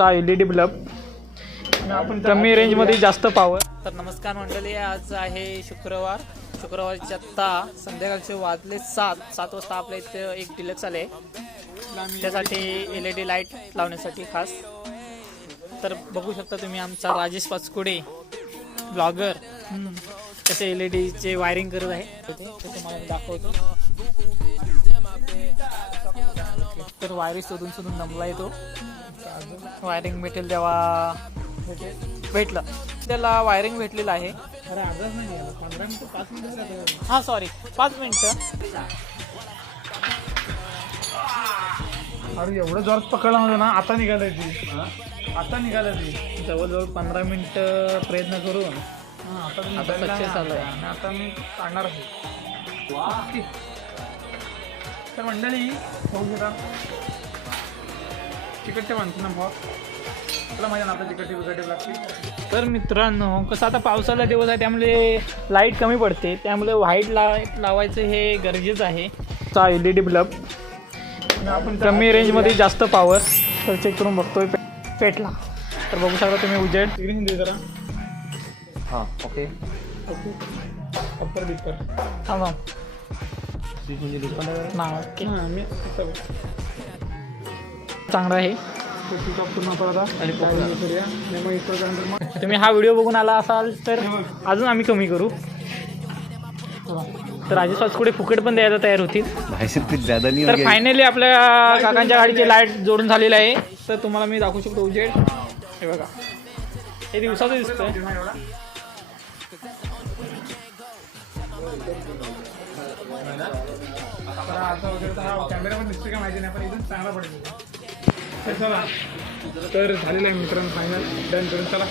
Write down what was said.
LED bulb कमी रेंजमध्ये जास्त पॉवर. तर नमस्कार मंडळी, आज आहे शुक्रवारची आत्ता संध्याकाळचे वाजले 7 वाजता आपल्या इथे एक डिलक्स आले त्यासाठी LED लाईट लावण्यासाठी खास. तर बघू शकता तुम्ही आमचा राजेश पाचकुडे ब्लॉगर कसे LEDचे वायरिंग करत आहे ते तुम्हाला दाखवतो. तर वायरिंग शोधून दमला येतो. वायरिंग भेटेल तेव्हा भेटलं त्याला वायरिंग भेटलेलं आहे. हां सॉरी 5 मिनिटं. अरे एवढं जोरात पकडला होतं ना, आता निघालं ती जवळजवळ 15 मिनिटं प्रयत्न करून आता सक्सेस झालं आहे. आणि आता मी काढणार आहे. तर मंडळी होऊ शकता तिकडच्या माणसांना भाव तुला माझ्या नातं तिकडची लागते. तर मित्रांनो, कसं आता पावसाचा दिवस आहे त्यामुळे लाईट कमी पडते, त्यामुळे व्हाईट लाईट लावायचं हे गरजेचं आहे. LED बल्ब आपण कमी रेंजमध्ये जास्त पॉवर. तर चेक करून बघतोय पेटला. तर बघू शकता तुम्ही उजेड स्क्रीन दे जरा. हां ओके अप्पर डिस्कर थांबा ना. ओके मी चांगलं आहे. पूर्ण करूया. मग इकडं मग तुम्ही हा व्हिडिओ बघून आला असाल तर अजून आम्ही कमी करू. तर राजेश पाचकुडे फुकट पण द्यायला तयार होतील. तर फायनली आपल्या काकांच्या गाडीची लाईट जोडून झालेली आहे. तर तुम्हाला मी दाखवू शकतो उजेड. हे बघा, हे दिवसाचं दिसतंय. आता वगैरे तर हा कॅमेरा पण दिसतो का माहिती नाही, पण एकदम चांगला पडेल. तर झालेलं आहे मित्रांनो, फायनल डन करून चला.